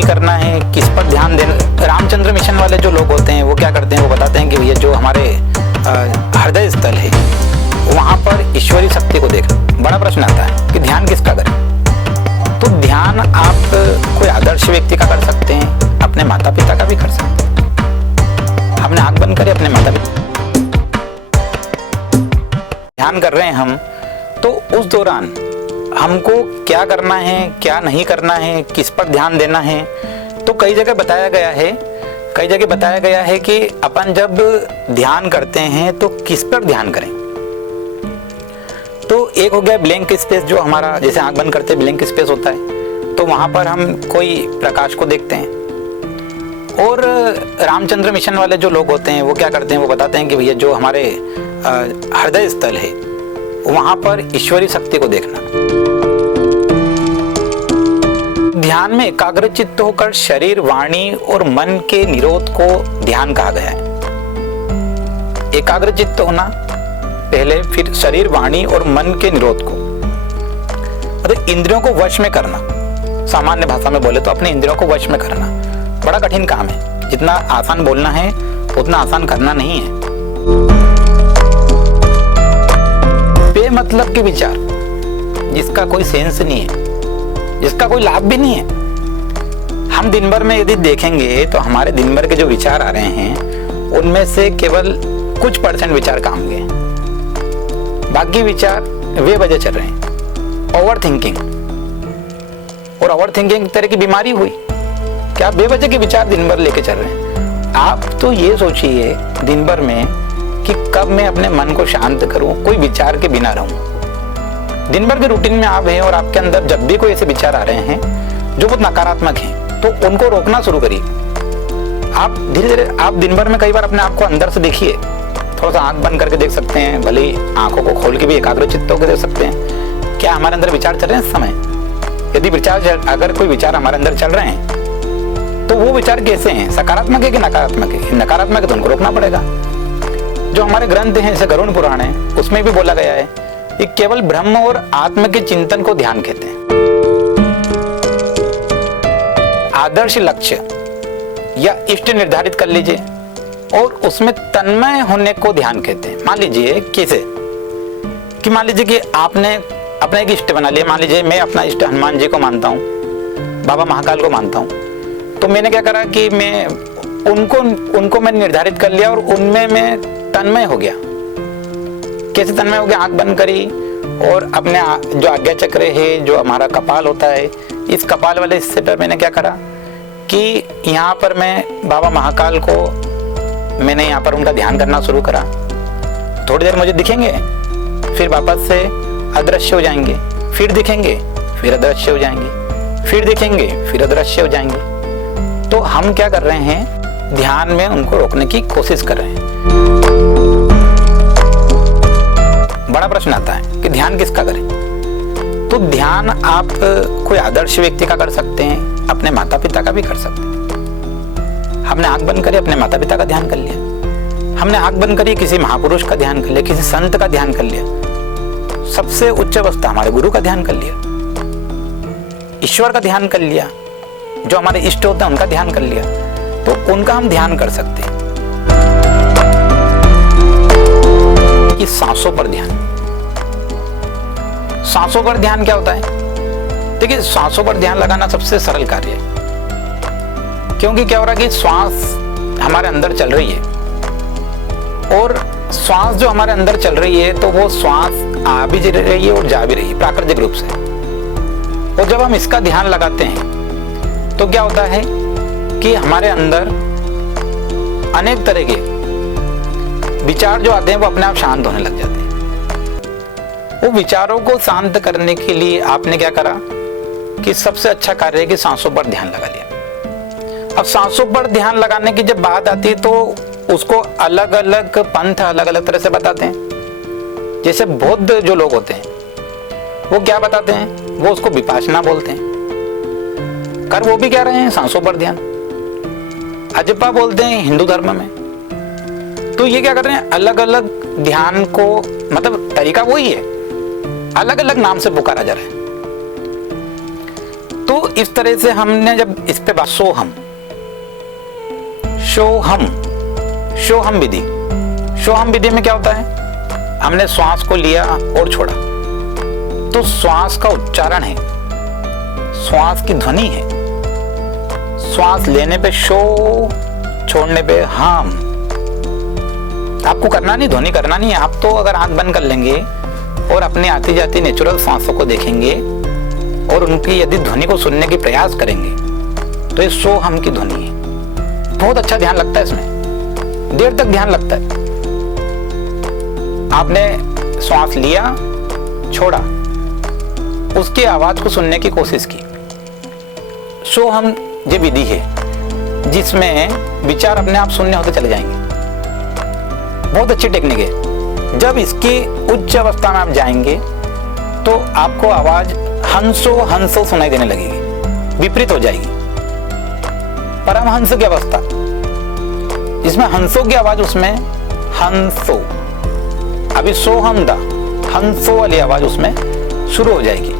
नहीं करना है, किस पर ध्यान देना। रामचंद्र मिशन वाले जो लोग होते हैं वो क्या करते हैं, वो बताते हैं कि भैया जो हमारे हृदय स्थल है वहाँ पर ईश्वरी शक्ति को देखना। बड़ा प्रश्न आता है कि ध्यान किसका करें। तो ध्यान आप कोई आदर्श व्यक्ति का कर सकते हैं, अपने माता पिता का भी कर सकते हैं। आपने आंख बंद करी, अपने माता पिता ध्यान कर रहे हैं हम, तो उस दौरान हमको क्या करना है, क्या नहीं करना है, किस पर ध्यान देना है। तो कई जगह बताया गया है कि अपन जब ध्यान करते हैं तो किस पर ध्यान करें। तो एक हो गया ब्लैंक स्पेस, जो हमारा जैसे आंख बंद करते ब्लैंक स्पेस होता है, तो वहां पर हम कोई प्रकाश को देखते हैं। और रामचंद्र मिशन वाले जो लोग होते हैं वो क्या करते हैं, वो बताते हैं कि भैया जो हमारे हृदय स्थल है वहां पर ईश्वरी शक्ति को देखना। ध्यान में एकाग्रचित्त होकर शरीर, वाणी और मन के निरोध को ध्यान कहा गया है। एकाग्रचित्त होना पहले, फिर शरीर, वाणी और मन के निरोध को, मतलब इंद्रियों को वश में करना। सामान्य भाषा में बोले तो अपने इंद्रियों को वश में करना बड़ा कठिन काम है। जितना आसान बोलना है उतना आसान करना नहीं है। बेमतलब के विचार, जिसका कोई सेंस नहीं है, जिसका कोई लाभ भी नहीं है, हम दिन भर में यदि देखेंगे तो हमारे दिन भर के जो विचार आ रहे हैं उनमें से केवल कुछ % विचार काम के, बाकी विचार वे वजह चल रहे हैं। ओवर थिंकिंग, और ओवर थिंकिंग तरह की बीमारी हुई क्या, बेवजह के विचार दिन भर लेके चल रहे हैं। आप तो ये सोचिए दिन भर में कि कब मैं अपने मन को शांत करूं, कोई विचार के बिना रहूं। दिन भर के रूटीन में आप हैं और आपके अंदर जब भी कोई ऐसे विचार आ रहे हैं जो बहुत नकारात्मक हैं, तो उनको रोकना शुरू करिए। आप धीरे धीरे, आप दिन भर में कई बार अपने आप को अंदर से देखिए, थोड़ा सा आंख बंद करके देख सकते हैं, भले ही आंखों को खोल के भी एकाग्रचित्त होकर देख सकते हैं क्या हमारे अंदर विचार चल रहे हैं इस समय। यदि विचार, अगर कोई विचार हमारे अंदर चल रहे हैं तो वो विचार कैसे हैं, सकारात्मक है कि नकारात्मक है। नकारात्मक है तो उनको रोकना पड़ेगा। जो हमारे ग्रंथ हैं जैसे गरुड़ पुराण है, उसमें भी बोला गया है कि केवल ब्रह्म और आत्म के चिंतन को ध्यान कहते हैं। आदर्श लक्ष्य या इष्ट निर्धारित कर लीजिए और उसमें तन्मय होने को ध्यान कहते हैं। मान लीजिए कैसे कि मान लीजिए कि आपने अपना एक इष्ट बना लिया। मान लीजिए मैं अपना इष्ट हनुमान जी को मानता हूँ, बाबा महाकाल को मानता हूँ। तो मैंने क्या करा कि मैं उनको मैंने निर्धारित कर लिया और उनमें मैं तन्मय हो गया। कैसे तन्मय हो गया, आंख बंद करी और अपने जो आज्ञा चक्र है, जो हमारा कपाल होता है, इस कपाल वाले हिस्से पर मैंने क्या करा कि यहाँ पर मैं बाबा महाकाल को मैंने यहाँ पर उनका ध्यान करना शुरू करा। थोड़ी देर मुझे दिखेंगे, फिर वापस से अदृश्य हो जाएंगे, फिर दिखेंगे, फिर अदृश्य हो जाएंगे, फिर दिखेंगे, फिर अदृश्य हो जाएंगे। तो हम क्या कर रहे हैं, ध्यान में उनको रोकने की कोशिश कर रहे हैं। बड़ा प्रश्न आता है कि ध्यान किसका करें। तो ध्यान आप कोई आदर्श व्यक्ति का कर सकते हैं, अपने माता पिता का भी कर सकते हैं। हमने आंख बंद करी, अपने माता पिता का ध्यान कर लिया। हमने आंख बंद करी, किसी महापुरुष का ध्यान कर लिया, किसी संत का ध्यान कर लिया, सबसे उच्च अवस्था हमारे गुरु का ध्यान कर लिया, ईश्वर का ध्यान कर लिया, जो हमारे इष्ट होते हैं उनका ध्यान कर लिया। तो उनका हम ध्यान कर सकते हैं। कि सांसों पर ध्यान, सांसों पर ध्यान क्या होता है। देखिए सांसों पर ध्यान लगाना सबसे सरल कार्य है, क्योंकि क्या हो रहा है कि श्वास हमारे अंदर चल रही है और श्वास जो हमारे अंदर चल रही है तो वो श्वास आ भी रही है और जा भी रही है प्राकृतिक रूप से। और जब हम इसका ध्यान लगाते हैं तो क्या होता है कि हमारे अंदर अनेक तरह के विचार जो आते हैं वो अपने आप शांत होने लग जाते हैं। वो विचारों को शांत करने के लिए आपने क्या करा कि सबसे अच्छा कार्य है कि सांसों पर ध्यान लगा लिया। अब सांसों पर ध्यान लगाने की जब बात आती है तो उसको अलग अलग पंथ अलग अलग तरह से बताते हैं। जैसे बौद्ध जो लोग होते हैं वो क्या बताते हैं, वो उसको विपासना बोलते हैं। कर वो भी क्या रहे हैं, सांसों पर ध्यान। अजपा बोलते हैं हिंदू धर्म में। तो ये क्या कर रहे हैं, अलग अलग ध्यान को, मतलब तरीका वही है, अलग अलग नाम से पुकारा जा रहा है। तो इस तरह से हमने जब इस पे बात सोहम विधि, सोहम विधि में क्या होता है, हमने श्वास को लिया और छोड़ा, तो श्वास का उच्चारण है, श्वास की ध्वनि है। श्वास लेने पे शो, छोड़ने पे हम। आपको करना नहीं, ध्वनि करना नहीं है। आप तो अगर आंख बंद कर लेंगे और अपने आती जाती नेचुरल सांसों को देखेंगे और उनकी यदि ध्वनि को सुनने की प्रयास करेंगे तो ये सो हम की ध्वनि है। बहुत अच्छा ध्यान लगता है इसमें, देर तक ध्यान लगता है। आपने श्वास लिया, छोड़ा, उसकी आवाज को सुनने की कोशिश की। सो हम ये विधि है जिसमें विचार अपने आप शून्य होते चले जाएंगे। बहुत अच्छी टेक्निक है। जब इसकी उच्च अवस्था में आप जाएंगे तो आपको आवाज हंसो हंसो सुनाई देने लगेगी, विपरीत हो जाएगी। परमहंस की अवस्था, जिसमें हंसों की आवाज, उसमें हंसो, अभी सोहम दा, हंसो वाली आवाज उसमें शुरू हो जाएगी।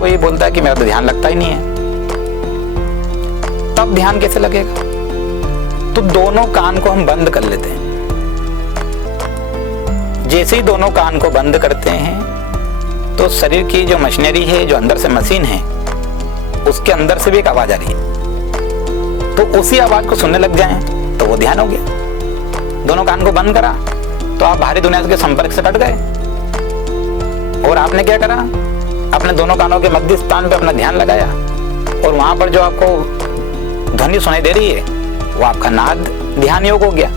कोई बोलता है कि मेरा तो ध्यान लगता ही नहीं है, तब ध्यान कैसे लगेगा? तो दोनों कान को हम बंद कर लेते हैं। जैसे ही दोनों कान को बंद करते हैं तो शरीर की जो मशीनरी है, जो अंदर से मशीन है, उसके अंदर से भी एक आवाज आ रही है। तो उसी आवाज को सुनने लग जाएं तो वो ध्यान हो गया। दोनों कान को बंद करा तो आप बाहरी दुनिया के संपर्क से कट गए। और आपने क्या करा, अपने दोनों कानों के मध्य स्थान पे अपना ध्यान लगाया और वहां पर जो आपको ध्वनि सुनाई दे रही है वो आपका नाद ध्यान योग हो गया।